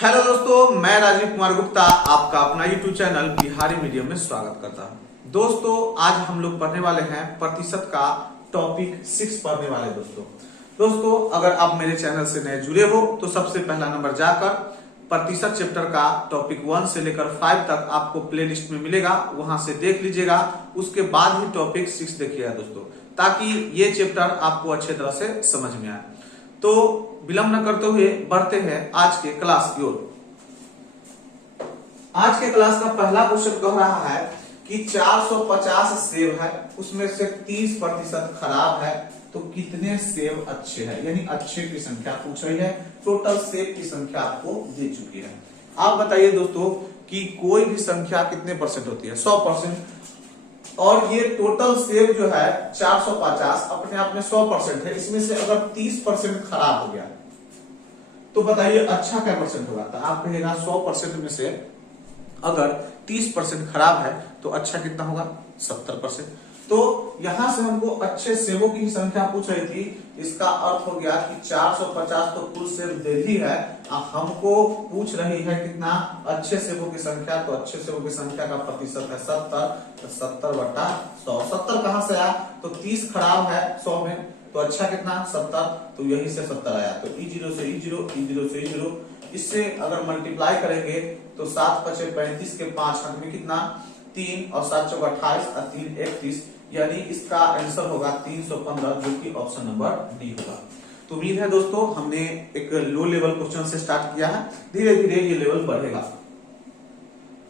Hello दोस्तों, मैं राजीव कुमार गुप्ता आपका अपना यूट्यूब चैनल बिहारी मीडियम में स्वागत करता हूं। दोस्तों, आज हम लोग पढ़ने वाले हैं प्रतिशत का टॉपिक 6 पढ़ने वाले दोस्तों, अगर आप मेरे चैनल से नए जुड़े हो तो सबसे पहला नंबर जाकर प्रतिशत चैप्टर का टॉपिक 1 से लेकर 5 तक आपको प्लेलिस्ट में मिलेगा, वहां से देख लीजिएगा। उसके बाद ही टॉपिक 6 देखिएगा दोस्तों, ताकि ये चैप्टर आपको अच्छे तरह से समझ में आए। तो विलंब न करते हुए बढ़ते हैं आज के क्लास की ओर। आज के क्लास का पहला क्वेश्चन कह रहा है कि 450 सेब है, उसमें से 30% खराब है, तो कितने सेब अच्छे हैं, यानी अच्छे की संख्या पूछ रही है। टोटल सेब की संख्या आपको दे चुकी है। आप बताइए दोस्तों कि कोई भी संख्या कितने परसेंट होती है? 100%। और ये टोटल सेब जो है 450 अपने आप में 100% है। इसमें से अगर 30% खराब हो गया तो बताइए अच्छा क्या परसेंट होगा? तो आप कहेगा 100% में से अगर 30% खराब है तो अच्छा कितना होगा? 70%। तो यहां से हमको अच्छे सेबों की संख्या पूछ रही थी। इसका अर्थ हो गया कि 450 तो कुल सेब दे ही है, हमको पूछ रही है कितना? अच्छे सेबों की संख्या। तो अच्छे सेबों की संख्या का प्रतिशत है 70, तो 70/100। 70 कहां से आया? तो 30 खराब है 100 में, तो अच्छा कितना? 70। तो यही से 70 आया। तो E0 से E0, E0 से E0, इससे अगर मल्टीप्लाई करेंगे तो 7 × 5 = 35 के 5 अंक में कितना? 3 और 7 × 4 = 28 और 3 = 31, यानी इसका आंसर होगा 315, जो कि ऑप्शन नंबर डी होगा। तो उम्मीद है दोस्तों हमने एक लो लेवल क्वेश्चन से स्टार्ट किया है, धीरे धीरे ये लेवल बढ़ेगा।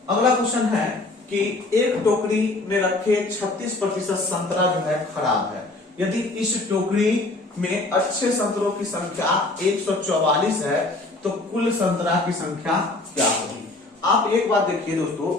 अगला क्वेश्चन है कि एक टोकरी में रखे 36% संतरा जो है खराब है। यदि इस टोकरी में अच्छे संतरों की संख्या 144 है तो कुल संतरा की संख्या क्या होगी? आप एक बात देखिए दोस्तों,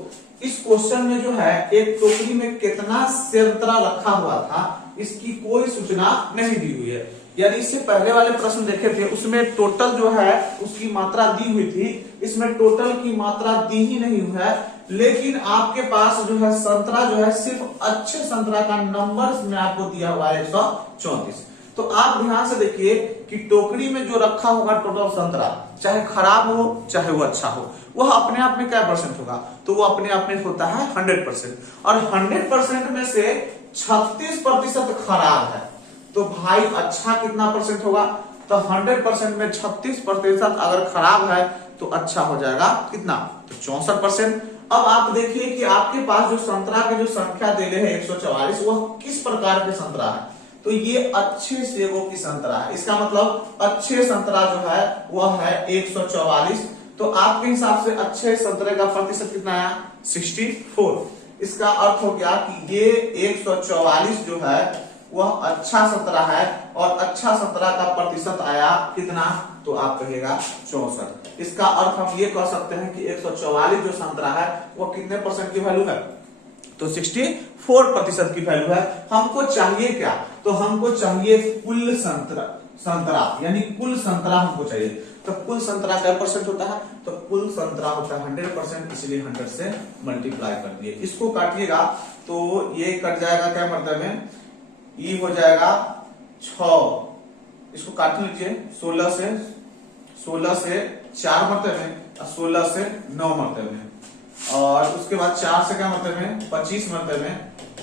इस क्वेश्चन में जो है एक टोकरी में कितना संतरा रखा हुआ था इसकी कोई सूचना नहीं दी हुई है। यानी इससे पहले वाले प्रश्न देखे थे उसमें टोटल जो है उसकी मात्रा दी हुई थी, इसमें टोटल की मात्रा दी ही नहीं हुई है। लेकिन आपके पास जो है संतरा जो है सिर्फ अच्छे संतरा का नंबर में आपको दिया हुआ है 134। तो आप ध्यान से देखिए कि टोकरी में जो रखा होगा टोटल संतरा, चाहे खराब हो चाहे वो अच्छा हो, वह अपने आप में क्या परसेंट होगा? तो वो अपने आप में होता है 100%। और 100% में से 36% खराब है, तो भाई अच्छा कितना परसेंट होगा? तो 100% में 36% अगर खराब है तो अच्छा हो जाएगा कितना? तो 64%। अब आप देखिए कि आपके पास जो संतरा के जो संख्या दे रहे हैं 144, वह किस प्रकार के संतरा है? तो ये अच्छे सेबों की संतरा है। इसका मतलब अच्छे संतरा जो है वह है 144। तो आपके हिसाब से अच्छे संतरे का प्रतिशत कितना आया? 64। इसका अर्थ हो गया कि ये 144 जो है वह अच्छा संतरा है, और अच्छा संतरा का प्रतिशत आया कितना? तो आप कहेगा 64। इसका अर्थ हम ये कह सकते हैं कि 144 जो संतरा है वह कितने परसेंट की वैल्यू है? तो 64% की वैल्यू है। हमको चाहिए क्या? तो हमको चाहिए कुल संतरा, यानी कुल संतरा हमको चाहिए। तो कुल संतरा क्या परसेंट होता है? तो कुल संतरा होता है 100%, इसलिए 100 से मल्टीप्लाई कर दिए। इसको काटिएगा तो ये कट जाएगा क्या मतलब में? ई हो जाएगा 6। इसको काट लीजिए 16 से 4 मरते में, 16 से 9 मरते में, और उसके बाद 4 से क्या मरते में? 25 मरते में।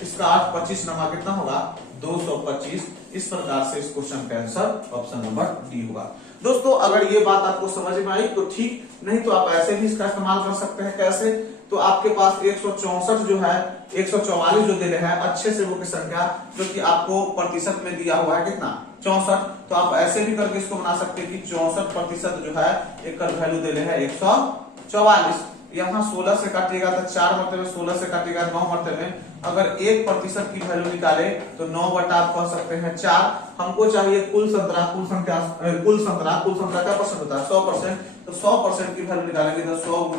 इसका अर्थ 25 नमा कितना होगा? 225। इस प्रकार से इस क्वेश्चन का आंसर ऑप्शन नंबर डी होगा। दोस्तों, अगर ये बात आपको समझ में आई तो ठीक, नहीं तो आप ऐसे भी इसका इस्तेमाल कर सकते हैं। कैसे? तो आपके पास 164 जो है, 144 जो दे रहे हैं अच्छे सेबों की संख्या, जो कि आपको प्रतिशत में दिया हुआ है कितना? 64। तो आप ऐसे भी करके इसको बना सकते हैं कि 64% जो है एक वैल्यू दे रहे हैं 144। यहाँ 16 से काटिएगा तो 4 मरते में, 16 से काटिएगा 9 मरते में। अगर 1% की वैल्यू निकाले तो 9 बटा आप कह सकते हैं 4। हमको चाहिए कुल संतरा, कुल संतरा क्या परसेंट होता है? 100%। तो 100% की वैल्यू निकालेंगे तो 100 ×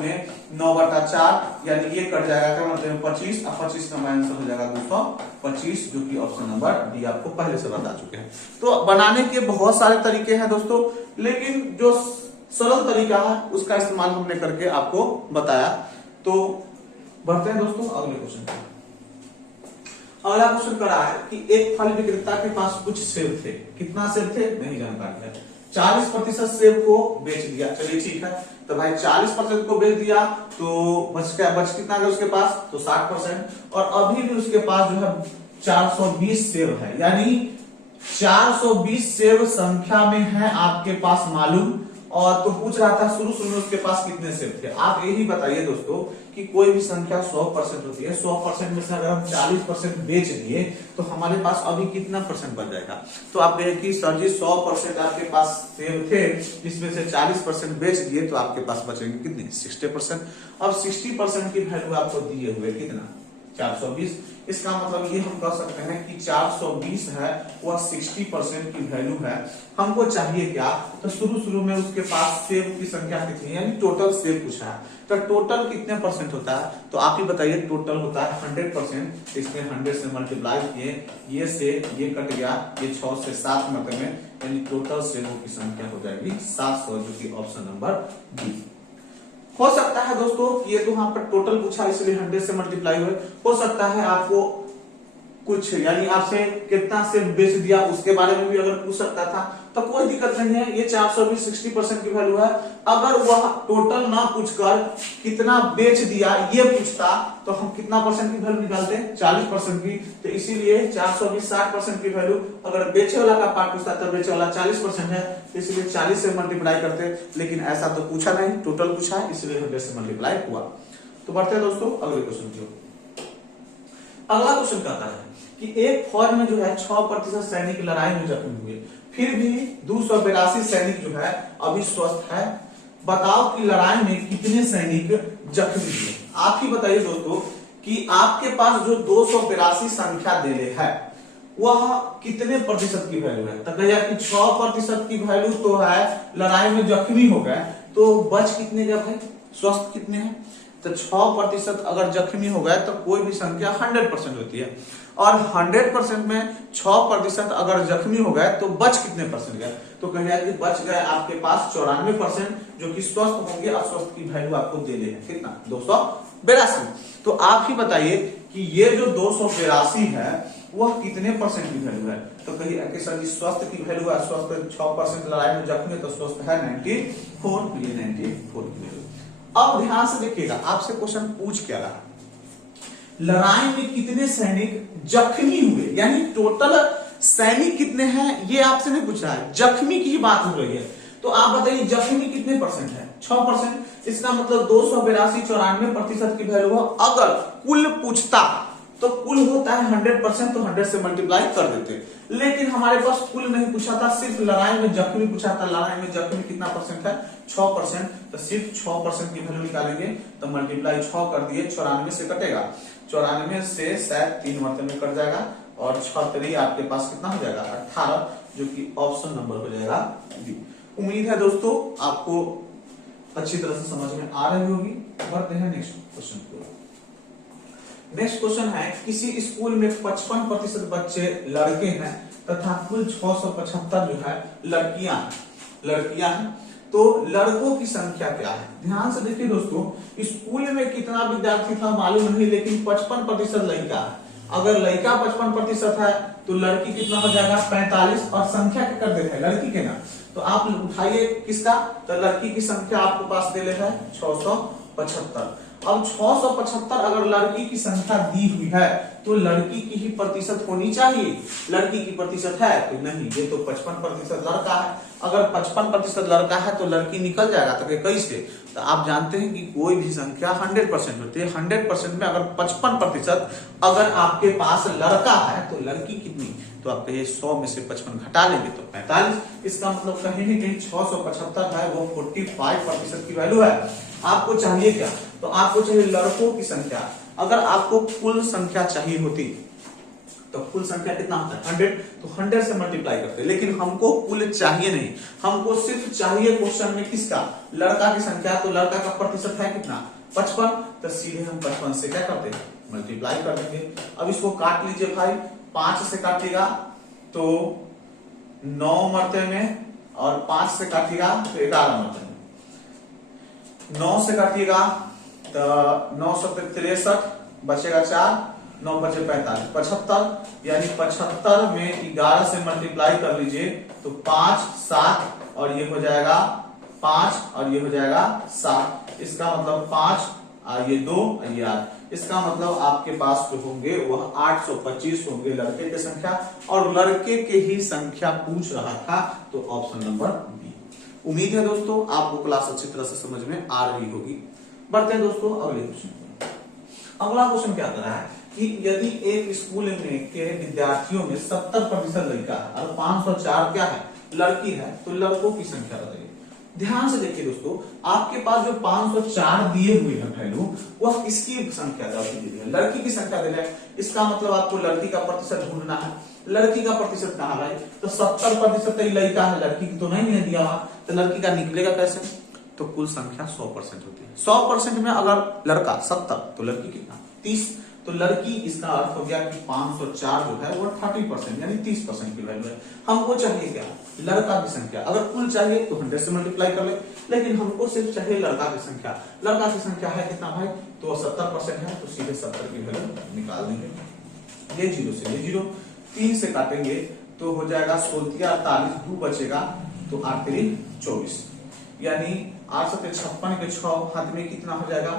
9/4, यानी ये कट जाएगा क्या मतलब में 25, और 25 का आंसर हो जाएगा 225, जो कि ऑप्शन नंबर डी आपको पहले से बता चुके हैं। तो बनाने के बहुत सारे तरीके हैं दोस्तों, लेकिन जो सरल तरीका है उसका इस्तेमाल हमने करके आपको बताया। तो बढ़ते हैं दोस्तों अगले क्वेश्चन पर। अगला क्वेश्चन कर रहा है कि एक फल विक्रेता के पास कुछ सेब थे। कितना सेब थे? नहीं जानकारी है। 40% सेब को बेच दिया, चलिए ठीक है। तो भाई 40% को बेच दिया तो बच कितना गया उसके पास, तो 60%। और अभी भी उसके पास जो है 420 सेब है, यानी 420 सेब संख्या में है आपके पास मालूम। और तो पूछ रहा था शुरू शुरू में उसके पास कितने सेब थे। आप यही बताइए दोस्तों कि कोई भी संख्या 100% होती है, 100% में से अगर हम 40% बेच दिए तो हमारे पास अभी कितना परसेंट बच जाएगा। तो आप कहें कि सर जी 100% आपके पास सेब थे, इसमें से 40% बेच दिए तो आपके पास बचेंगे कितने, 60%। अब 60% की वैल्यू आपको दिए हुए कितना, 420। इसका मतलब ये हम कह सकते हैं कि 420 है वह 60% की वैल्यू है। हमको चाहिए क्या, तो शुरू में उसके पास सेब की संख्या कितनी है, यानी टोटल सेब पूछा है। तो टोटल कितने परसेंट होता है, तो आप ही बताइए। टोटल होता है 100%। इसमें 100 से मल्टीप्लाई किए, ये से ये कट गया, ये 6 से 7 मतलब में, यानी टोटल सेबों की संख्या हो जाएगी 700, जो कि ऑप्शन नंबर बी। हो सकता है दोस्तों ये तो वहां पर टोटल पूछा इसलिए 100 से मल्टीप्लाई हुए, हो सकता है आपको कुछ यानी आपसे कितना से बेच दिया उसके बारे में भी अगर पूछ सकता था, तो कोई दिक्कत नहीं है। ये 420 60% की वैल्यू है। अगर वह टोटल ना पूछकर कितना बेच दिया ये पूछता तो हम कितना परसेंट की वैल्यू निकालते हैं, 40% की। तो इसीलिए 420 60% की वैल्यू, अगर बेचे वाला का पार्ट पूछता तो बेचे वाला 40% है, इसलिए 40 से मल्टीप्लाई करते। लेकिन ऐसा तो पूछा नहीं, टोटल पूछा है, इसलिए 100 से मल्टीप्लाई हुआ। तो बढ़ते हैं दोस्तों अगले क्वेश्चन की। अगला क्वेश्चन कहता है कि एक फौज में जो है 6% सैनिक लड़ाई में जख्मी हुए, फिर भी 282 सैनिक जो है अभी स्वस्थ है। बताओ कि लड़ाई में कितने सैनिक जख्मी हुए। आप ही बताइए दोस्तों कि आपके पास जो 282 संख्या दिले है वह कितने प्रतिशत की वैल्यू है। तो कहिए कि 6% की वैल्यू तो है लड़ाई में जख्मी हो गए, तो बच कितने गए भाई, स्वस्थ कितने हैं। तो 6% अगर जख्मी हो गए तो कोई भी संख्या 100% होती है, और 100% में 6% अगर जख्मी हो गए तो बच कितने परसेंट गए। तो कहिए कि बच गए आपके पास 94%, जो कि स्वस्थ होंगे। अस्वस्थ की वैल्यू आपको दे दे है कितना, 282। तो आप ही बताइए कि ये जो 282 है वह कितने परसेंट की वैल्यू है। तो कहिए कि सर जी स्वस्थ की वैल्यू है, स्वस्थ 6% लड़ाई में जख्मी तो स्वस्थ है 94, तो ये 94 की वैल्यू। अब ध्यान से देखिएगा आपसे क्वेश्चन पूछ क्या रहा, लड़ाई में कितने सैनिक जख्मी हुए, यानी टोटल सैनिक कितने हैं ये आपसे नहीं पूछ रहा है, जख्मी की ही बात हो रही है। तो आप बताइए जख्मी कितने परसेंट है, 6%। इसका मतलब 282 94% की वैल्यू हो। अगर कुल पूछता तो कुल होता है 100%, तो 100 से मल्टीप्लाई कर देते। लेकिन हमारे पास कुल नहीं पूछा था, सिर्फ लड़ाई में जख्मी पूछा था। लड़ाई में जख्मी कितना परसेंट है, 6%। तो सिर्फ 6% की वैल्यू निकालेंगे, तो मल्टीप्लाई 6 कर दिए, 94 से कटेगा, 94 से शायद 3 मतलब में कट जाएगा, और 6 आपके पास कितना हो जाएगा 18, जो कि ऑप्शन नंबर हो जाएगा डी। उम्मीद है दोस्तों आपको अच्छी तरह से समझ में आ रही होगी। बढ़ते हैं नेक्स्ट क्वेश्चन को। नेक्स्ट क्वेश्चन है, किसी स्कूल में 55% बच्चे लड़के हैं तथा कुल 675 जो है लड़कियां हैं, तो लड़कों की संख्या क्या है। ध्यान से देखिए दोस्तों, स्कूल में कितना विद्यार्थी था मालूम नहीं, लेकिन 55% लड़का है। अगर लड़का 55% है तो लड़की कितना हो जाएगा 45, और संख्या क्या कर देते हैं लड़की के ना, तो आप उठाइए किसका, तो लड़की की संख्या आपके पास दे लेता है 675। अब 675 अगर लड़की की संख्या दी हुई है तो लड़की की ही प्रतिशत होनी चाहिए। लड़की की प्रतिशत है तो नहीं, ये तो 55% लड़का है। अगर 55% लड़का है तो लड़की निकल जाएगा, तो कैसे। तो आप जानते हैं कि कोई भी संख्या 100% होती है। 100% में अगर 55% अगर आपके पास लड़का है तो लड़की कितनी, तो आप कहिए 100 में से 55 घटा लेंगे तो 45। इसका मतलब कहीं नहीं कहीं 675 है वो 45% की वैल्यू है। आपको चाहिए क्या, तो आपको चाहिए लड़कों की संख्या। अगर आपको कुल संख्या चाहिए होती तो कुल संख्या कितना होता है 100, तो 100 से मल्टीप्लाई करते। लेकिन हमको कुल चाहिए नहीं, हमको सिर्फ चाहिए क्वेश्चन में किसका, लड़का की संख्या। तो लड़का का प्रतिशत है कितना 55, तो सीधे हम 55 से क्या करते हैं मल्टीप्लाई कर देंगे। अब इसको काट लीजिए भाई, 5 से काटिएगा तो 9 मरते में, और 5 से काटिएगा तो 11 मरते में। 9 से काटिएगा तो 9 7 63 बचेगा 4, 9 बचे 45, 75, यानी 75 में 11 से मल्टीप्लाई कर लीजिए तो 5 7 और ये हो जाएगा 5 और ये हो जाएगा 7। इसका मतलब 5 ये 2 ये 8। इसका मतलब आपके पास जो होंगे वह 825 होंगे लड़के की संख्या, और लड़के के ही संख्या पूछ रहा था, तो ऑप्शन नंबर बी। उम्मीद है दोस्तों आपको क्लास अच्छी तरह से समझ में आ रही होगी। बढ़ते हैं दोस्तों अगले क्वेश्चन पर। अगला क्वेश्चन क्या कर रहा है कि यदि एक स्कूल में के विद्यार्थियों में 70% लड़का है और 504 क्या है लड़की है, तो लड़कों की संख्या बताइए। ध्यान से देखिए दोस्तों, आपके पास जो 504 दिए हुए हैं वैल्यू, वह किसकी संख्या दी है, लड़की की संख्या दे रहा है। इसका मतलब आपको लड़की का प्रतिशत ढूंढना है। लड़की का प्रतिशत कहां भाई, तो 70% लड़का है, लड़की की तो नहीं है दिया हुआ, तो लड़की का निकलेगा कैसे, तो कुल संख्या 100% होती है। 100% में अगर लड़का 70 तो लड़की कितना 30, तो लड़की, इसका अर्थ हो गया कि 504 जो है वो 30% यानी 30% की वैल्यू है। हमको चाहिए क्या, लड़का की संख्या। अगर कुल चाहिए तो 100 से मल्टीप्लाई कर ले, लेकिन हमको सिर्फ चाहिए लड़का की संख्या। लड़का की संख्या है कितना भाई, तो 70% है, तो सीधे 70 की वैल्यू निकाल देंगे। ये 0 से ये 0, 3 से काटेंगे तो हो जाएगा 16 48, 2 बचेगा तो 8 3 24, यानी 8 7 56 के 6 हाथ में कितना हो जाएगा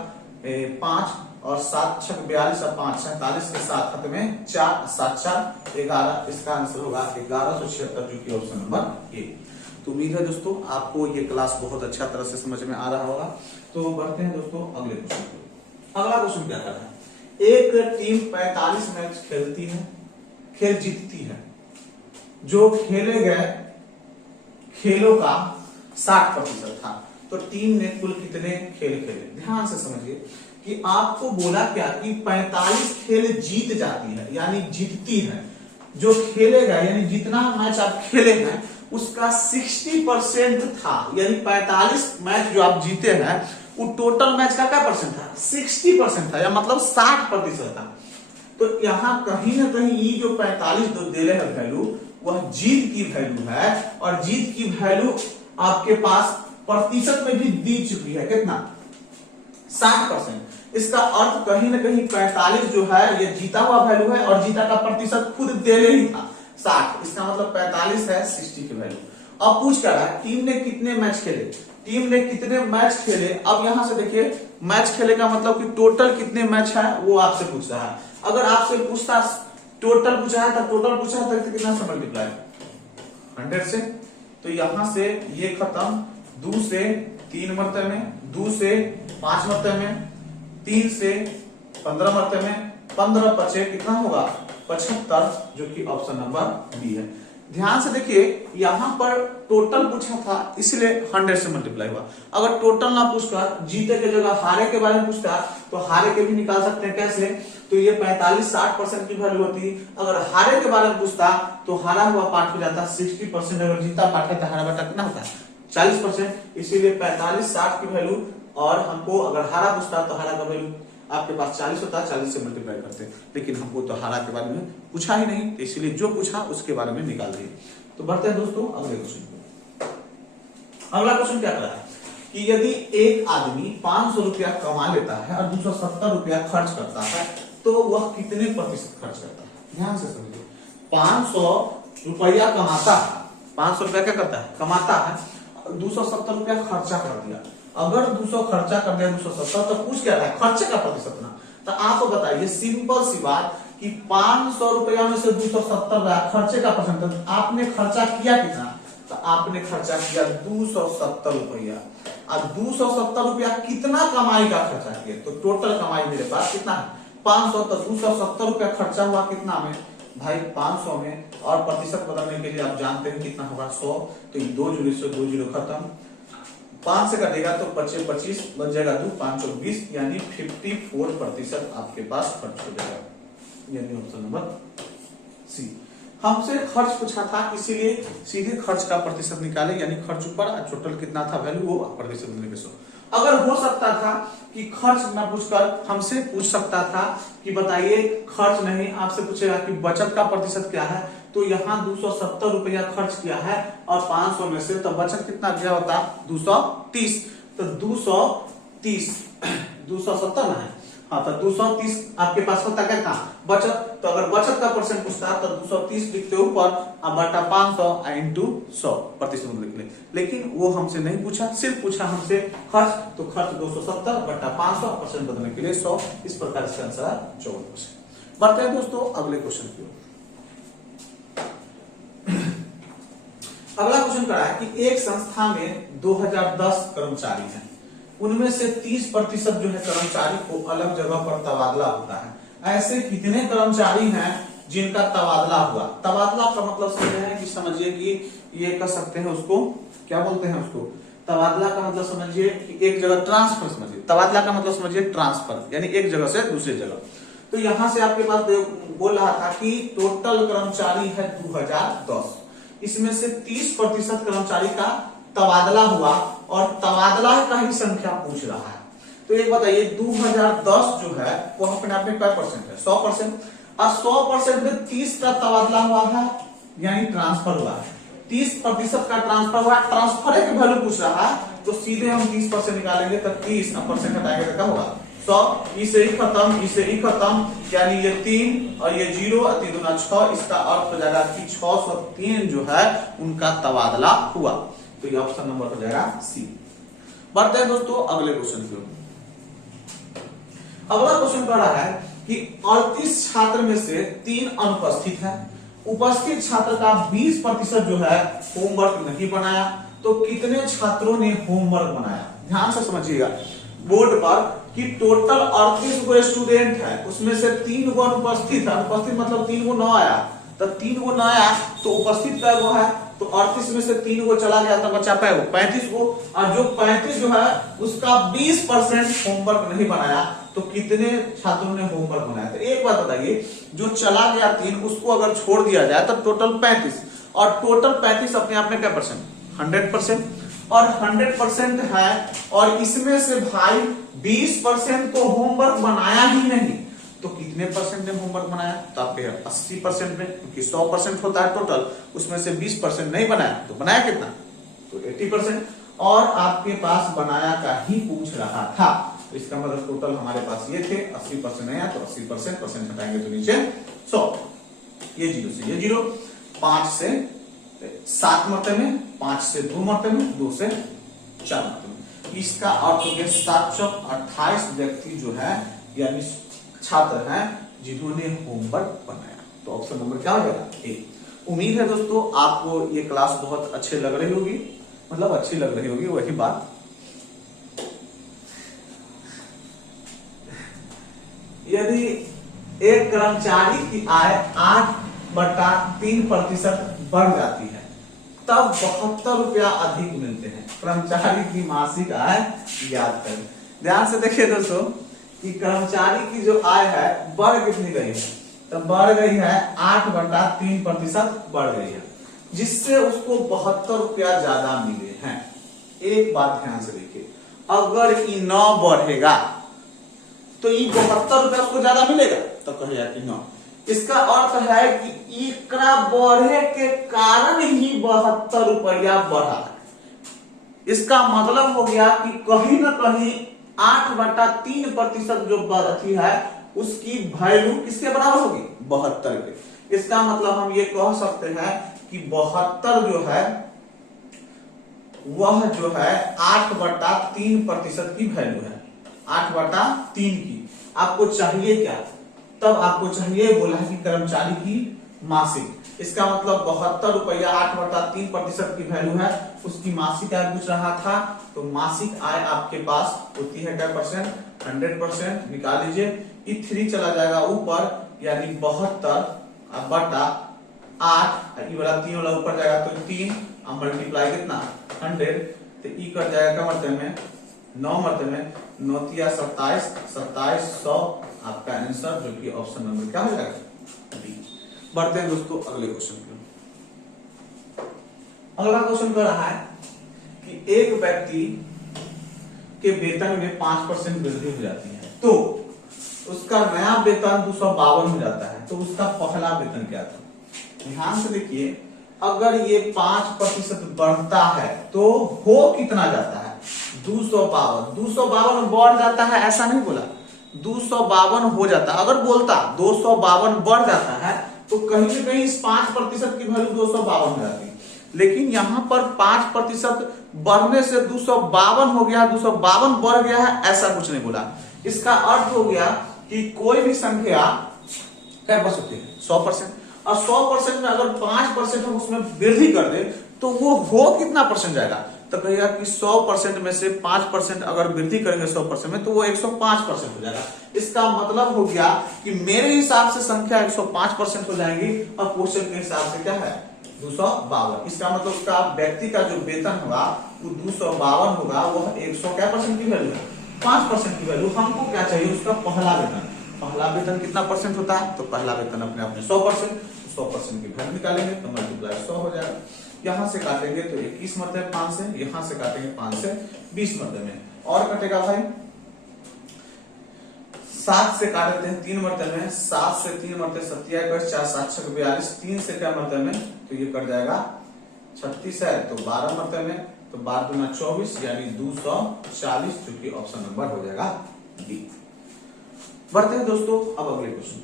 5 और 7 6 42 और 5 47 के 7 हाथ में 4 7 4 11। इसका आंसर होगा 1176, जो कि ऑप्शन नंबर ए। तो उम्मीद है दोस्तों आपको ये क्लास बहुत अच्छा तरह से समझ में आ रहा होगा। तो बढ़ते हैं दोस्तों अगले क्वेश्चन पर। अगला क्वेश्चन क्या कर रहा है, एक टीम 45 मैच खेलती है, खेल जीतती है। जो खेले गए खेलों का 60% था, तो टीम ने कुल कितने खेल खेले। ध्यान से समझिए कि आपको बोला क्या कि 45 खेल जीत जाती है यानी जीतती है। जो खेले गए यानी जितना मैच आप खेले हैं उसका 60% था, यानी 45 मैच जो आप जीते हैं वो टोटल मैच का क्या परसेंट था, 60% था, या मतलब 60% था। तो यहां कहीं ना कहीं ये जो 45 जो दे रहे हैं वैल्यू, वह जीत की वैल्यू है, और जीत की वैल्यू आपके पास प्रतिशत में भी दी चुकी है, कितना 60%। इसका अर्थ कहीं ना कहीं 45 जो है ये जीता हुआ वैल्यू है, और जीता का प्रतिशत खुद दे ही था 60। इसका मतलब 45 है 60 की वैल्यू। अब पूछ क्या रहा है, टीम ने कितने मैच खेले, टीम ने कितने मैच खेले। अब यहां से देखिए मैच खेले का मतलब कि टोटल कितने मैच है वो आपसे पूछ रहा है। अगर आपसे पूछता टोटल पूछा है तो टोटल पूछा है तो कितना से मल्टीप्लाई 100 से, तो यहां से ये खत्म, 2 से 3 मरतबे में, 2 से 5 मरतबे में, 3 से 15 मरतबे में, 15 बचे कितना होगा 75, जो कि ऑप्शन नंबर बी है। ध्यान से देखिए यहां पर टोटल पूछा था इसलिए 100 से मल्टीप्लाई हुआ। अगर टोटल ना पूछकर जीते के जगह हारे के बारे में पूछता तो हारे के भी निकाल सकते हैं। कैसे, तो ये 45 60% की वैल्यू होती। अगर हारे के बारे में पूछता तो हारा हुआ पार्ट हो जाता 60%, अगर जीता पार्ट है तो हारा पार्ट कितना होता है 40%। इसीलिए 45 60 की वैल्यू, और हमको अगर हारा पूछता तो हारा का वैल्यू आपके पास 40 होता है, 40 से मल्टीप्लाई करते, लेकिन हमको तो हारा के बारे में पूछा ही नहीं, तो इसलिए जो पूछा उसके बारे में निकाल दिए। तो बढ़ते हैं दोस्तों अगले क्वेश्चन पे। अगला क्वेश्चन क्या कर रहा है कि यदि एक आदमी 500 रुपया कमा लेता है और 270 रुपया खर्च करता है, तो वह कितने प्रतिशत खर्च करता है। ध्यान से समझिए, 500 रुपया कमाता है, 500 रुपया क्या करता है कमाता है, 270 रुपया खर्चा कर दिया। अगर 200 खर्चा कर दिया 270, तो पूछ क्या रहा है खर्चे का प्रतिशत ना। तो आप बताइए सिंपल सी बात कि 500 रुपया में से 270 खर्चे का परसेंट, आपने खर्चा किया कितना, तो आपने खर्चा किया 270 रुपया। अब 270 रुपया कितना कमाई का खर्चा किया, तो टोटल कमाई मेरे पास कितना है 500, तो 270 रुपया खर्चा हुआ कितना में भाई 500 में, और प्रतिशत बदलने के लिए आप जानते हैं कितना होगा 100, तो 2 जीरो से 2 जीरो खत्म, 5 से कटेगा तो 25 25 बन जाएगा 2 5 और 20, यानी 54% आपके पास खर्च हो जाएगा, यानी ऑप्शन नंबर सी। हमसे खर्च पूछा था इसीलिए सीधे खर्च का प्रतिशत निकाले, यानी खर्च ऊपर टोटल कितना था वैल्यू वो प्रतिशत देने के 100। अगर हो सकता था कि खर्च ना पूछकर हमसे पूछ सकता था कि बताइए खर्च नहीं, आपसे पूछेगा कि बचत का प्रतिशत क्या है, तो यहाँ 270 रुपया खर्च किया है और 500 में से, तो बचत कितना गया होता 230, तो 230 270 ना है, हाँ, तो 230 आपके पास होता क्या कहाँ बचत, तो अगर बचत का परसेंट पूछता है तो 230 लिखते ऊपर अब बटा 500 इंटू 100% लिख ले। लेकिन वो हमसे नहीं पूछा, सिर्फ पूछा हमसे खर्च, तो खर्च 270 बटा 500 परसेंट बदलने के लिए 100। इस प्रकार इसका आंसर है 54%। बढ़ते हैं दोस्तों अगले क्वेश्चन की ओर। अगला क्वेश्चन करा है कि एक संस्था में 2010 कर्मचारी हैं, उनमें से 30% जो है कर्मचारी को अलग जगह पर तबादला होता है। ऐसे कितने कर्मचारी हैं जिनका तबादला हुआ? तबादला का मतलब समझिए कि ये कह सकते हैं उसको क्या बोलते हैं, उसको तबादला का मतलब समझिए कि एक जगह ट्रांसफर, समझिए तबादला का मतलब समझिए ट्रांसफर, यानी एक जगह से दूसरी जगह। तो यहां से आपके पास बोल रहा था कि टोटल कर्मचारी है 2010, इसमें से 30% कर्मचारी का तबादला हुआ और तबादला का ही संख्या पूछ रहा है। तो एक बताइए 2010 जो है वो अपने आप में क्या परसेंट है? 100%। और 100% में 30 का तबादला हुआ है यानी ट्रांसफर हुआ है, 30% का ट्रांसफर हुआ, ट्रांसफर की वैल्यू पूछ रहा है, तो सीधे हम 30% निकालेंगे तो 30% हटाएंगे तो क्या होगा 100। इसे ही खत्म, इसे ही खत्म, यानी ये 3 और ये 0 और 3 दूना 6, इसका अर्थ हो जाएगा कि 603 जो है उनका तबादला हुआ। तो ये ऑप्शन नंबर हो जाएगा सी। बढ़ते हैं दोस्तों अगले क्वेश्चन की ओर। अगला क्वेश्चन कह रहा है कि 38 छात्र में से 3 अनुपस्थित हैं, उपस्थित छात्र का 20% जो है होमवर्क नहीं बनाया, तो कितने छात्रों ने होमवर्क बनाया? ध्यान से समझिएगा बोर्ड पर कि टोटल 38 गो स्टूडेंट है, उसमें से 3 गो अनुपस्थित है, अनुपस्थित मतलब 3 गो न आया, तो 3 गो न आया तो उपस्थित क्या गो है, तो 38 में से 3 गो चला गया तो बचा 35 गो, और जो 35 जो है उसका 20% होमवर्क नहीं बनाया, तो कितने छात्रों ने होमवर्क बनाया? तो एक बात बताइए, जो चला गया 3 उसको अगर छोड़ दिया जाए तो टोटल 35, और टोटल 35 अपने आप में क्या परसेंट? 100%, और 100% है, और इसमें से भाई 20% तो होमवर्क बनाया ही नहीं, तो कितने परसेंट ने होमवर्क बनाया? तो आपके 80% में, क्योंकि 100% होता है टोटल, उसमें से 20% नहीं बनाया, तो बनाया कितना? तो 80%। और आपके पास बनाया का ही पूछ रहा था, तो इसका मतलब टोटल हमारे पास ये थे, 80% नहीं आया तो 80% परसेंट हटाएंगे तो नीचे 100, ये 0 से ये 0, 5 से 7 मरते में, 5 से 2 मरते में, 2 से 4 मरते में। इसका अर्थ हो गया 7 चौक 28 व्यक्ति जो है यानी छात्र हैं जिन्होंने होमवर्क बनाया। तो ऑप्शन नंबर क्या हो जाएगा? ए। उम्मीद है दोस्तों आपको ये क्लास बहुत अच्छे लग रही होगी, मतलब अच्छी लग रही होगी, वही बात। यदि एक कर्मचारी की आय 8/3% बढ़ जाती है तब 72 रुपया अधिक मिलते हैं। कर्मचारी की मासिक आय याद करें। ध्यान से देखिए दोस्तों कि कर्मचारी की जो आय है बढ़ कितनी गई है, तो बढ़ गई है 8/3% बढ़ गई है, जिससे उसको 72 रुपया ज्यादा मिले हैं। एक बात ध्यान से देखिए, अगर ये 9 बढ़ेगा तो ये 72 रुपया उसको ज्यादा मिलेगा, तो कहेगा कि 9। इसका अर्थ है कि इकरा बढ़े के कारण ही 72 रुपया बढ़ा है। इसका मतलब हो गया कि कहीं ना कहीं 8/3% जो बढ़ती है उसकी वैल्यू किसके बराबर होगी? 72 के। इसका मतलब हम ये कह सकते हैं कि 72 जो है वह जो है 8/3% की वैल्यू है, 8/3 की। आपको चाहिए क्या? तब आपको चाहिए बोला है कि कर्मचारी की मासिक, इसका मतलब 72 रुपया 8/3% की वैल्यू है, उसकी मासिक आय पूछ रहा था, तो मासिक आय आपके पास होती है क्या परसेंट? 100%। निकाल लीजिए, ये 3 चला जाएगा ऊपर, यानी 72/8, ये वाला 3 वाला ऊपर जाएगा तो 3 मल्टीप्लाई कितना? 100, तो ई कट जाएगा क्या मरते में? 9 मरते में, 9 तिया 27, 2700 आपका आंसर, जो कि ऑप्शन नंबर क्या हो जाएगा? बी। बढ़ते हैं दोस्तों अगले क्वेश्चन पे। अगला क्वेश्चन कह रहा है कि एक व्यक्ति के वेतन में 5% वृद्धि हो जाती है, तो उसका नया वेतन 252 हो जाता है, तो उसका पहला वेतन क्या था? ध्यान से देखिए, अगर ये 5% बढ़ता है तो हो कितना जाता है? 252 बढ़ जाता है, ऐसा नहीं बोला, 252 हो जाता, अगर बोलता 252 बढ़ जाता है तो कहीं ना कहीं इस 5% की वैल्यू 252 हो जाती, लेकिन यहां पर 5% बढ़ने से 252 हो गया, 252 बढ़ गया है, ऐसा कुछ नहीं बोला। इसका अर्थ हो गया कि कोई भी संख्या क्या बढ़ सकती है 100%, और 100% में अगर 5% हम उसमें वृद्धि कर दे तो वो हो कितना परसेंट जाएगा, तो कहेगा कि 100% में से 5% अगर वृद्धि करेंगे 100% में तो वो 105% हो जाएगा। इसका मतलब हो गया कि मेरे हिसाब से संख्या 105% हो जाएंगी और क्वेश्चन के हिसाब से क्या है 252। इसका मतलब उसका व्यक्ति का जो वेतन होगा वो 252 होगा, वह 100 क्या परसेंट की वैल्यू है 5% की वैल्यू। हमको क्या चाहिए उसका पहला वेतन, पहला वेतन कितना परसेंट होता है, तो पहला वेतन अपने आप में 100%, 100% की वैल्यू निकालेंगे तो मल्टीप्लाई 100 हो जाएगा। यहां से काटेंगे तो 21 मरते 5 से, यहां से काटेंगे 5 से 20 मरते में, और कटेगा भाई 7 से काटते हैं 3 मरते में, 7 से 3 मरते 27, 4 7 6 42, 3 से क्या मरते में तो ये कट जाएगा 36 है, तो 12 मरते में, तो 12 दूना 24 यानी 240, जो कि ऑप्शन नंबर हो जाएगा डी। बढ़ते हैं दोस्तों अब अगले क्वेश्चन।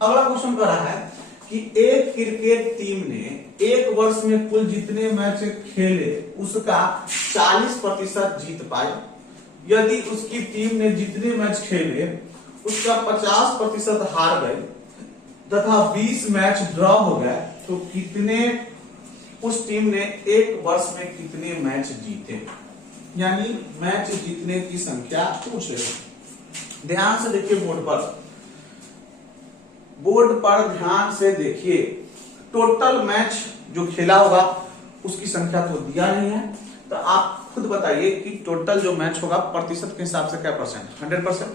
अगला क्वेश्चन कर रहा है कि एक क्रिकेट टीम ने एक वर्ष में कुल जितने मैच खेले उसका 40% जीत पाए। यदि उसकी टीम ने जितने मैच खेले उसका 50% हार गए तथा 20 मैच ड्रॉ हो गए, तो कितने उस टीम ने एक वर्ष में कितने मैच जीते, यानी मैच जीतने की संख्या पूछ रहे हैं। ध्यान से देखिए बोर्ड पर ध्यान से देखिए, टोटल मैच जो खेला होगा उसकी संख्या तो दिया नहीं है, तो आप खुद बताइए कि टोटल जो मैच होगा प्रतिशत के हिसाब से क्या परसेंट, 100%।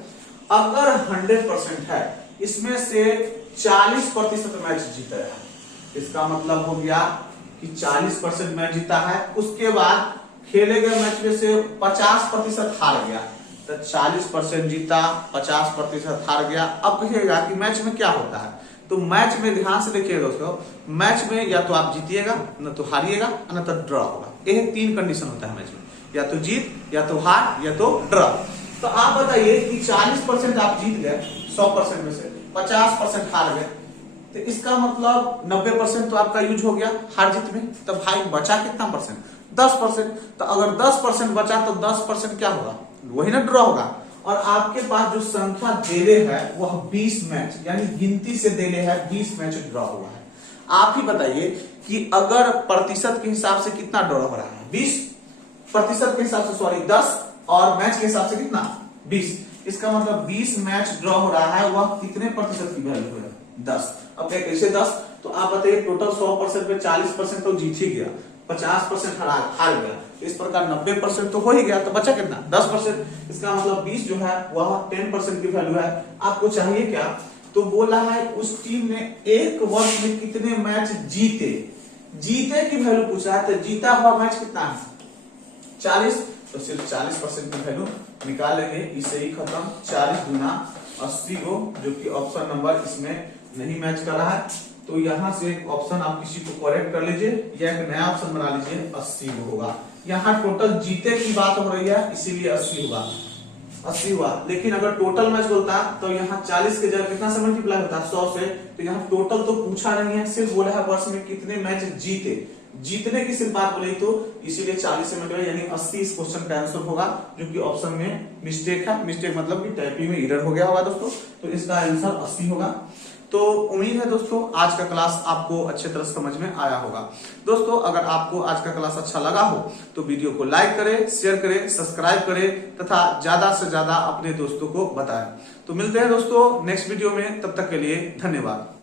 अगर 100% है इसमें से 40% मैच जीता है, इसका मतलब हो गया कि 40% मैच जीता है, उसके बाद खेले गए मैच में से 50% हार गया, तो 40% जीता 50% हार गया। अब कहिएगा कि मैच में क्या होता है, तो मैच में ध्यान से देखिएगा दोस्तों, मैच में या तो आप जीतिएगा न तो हारिएगा न तो ड्रॉ होगा, यही 3 कंडीशन होता है मैच में, या तो जीत या तो हार या तो ड्रॉ। तो आप बताइए कि 40% आप जीत गए 100% में से, 50% हार गए, तो इसका मतलब 90% तो आपका यूज हो गया हार जीत में, तो भाई बचा कितना परसेंट 10%। तो अगर 10% बचा तो 10% क्या होगा, वही ना ड्रॉ होगा। और आपके पास जो संख्या देले है वह 20 मैच, यानी गिनती से देले है 20 मैच ड्रॉ हुआ है। आप ही बताइए कि अगर प्रतिशत के हिसाब से कितना ड्रॉ हो रहा है, 20% के हिसाब से, सॉरी 10, और मैच के हिसाब से कितना 20, इसका मतलब 20 मैच ड्रॉ हो रहा है, वह कितने प्रतिशत की वैल्यू है 10। अब क्या कैसे 10, तो आप बताइए टोटल 100% में 40% तो जीत ही गया, 50% हार गया, तो इस प्रकार 90% तो हो ही गया, तो बचा कितना 10%। इसका मतलब 20 जो है वह 10% की वैल्यू है। आपको चाहिए क्या, तो बोला है उस टीम ने एक वर्ष में कितने मैच जीते, जीते की वैल्यू पूछा है, तो जीता हुआ मैच कितना है 40, तो सिर्फ 40% की वैल्यू निकाल लेंगे, इसे ही खत्म। 40 गुना 80 को, जो कि ऑप्शन नंबर इसमें नहीं मैच कर रहा है, तो यहां से एक ऑप्शन आप किसी को करेक्ट कर लीजिए या एक नया ऑप्शन बना लीजिए, 80 होगा। यहाँ टोटल जीते की बात हो रही है इसीलिए 80 होगा, 80 हुआ। लेकिन अगर टोटल मैच बोलता तो यहाँ 40 के जगह कितना से मल्टीप्लाई होता 100 से, तो यहाँ टोटल तो पूछा नहीं है, सिर्फ बोला है वर्ष में कितने मैच जीते, जीतने की सिर्फ बात बोली, तो इसीलिए 40 से मल्टीप्लाई यानी 80 इस क्वेश्चन का आंसर होगा, जो कि ऑप्शन में मिस्टेक है। मिस्टेक मतलब कि टाइपिंग में एरर हो गया होगा दोस्तों, तो इसका आंसर 80 होगा। तो उम्मीद है दोस्तों आज का क्लास आपको अच्छे तरह समझ में आया होगा। दोस्तों अगर आपको आज का क्लास अच्छा लगा हो तो वीडियो को लाइक करें, शेयर करें, सब्सक्राइब करें तथा ज्यादा से ज्यादा अपने दोस्तों को बताएं। तो मिलते हैं दोस्तों नेक्स्ट वीडियो में, तब तक के लिए धन्यवाद।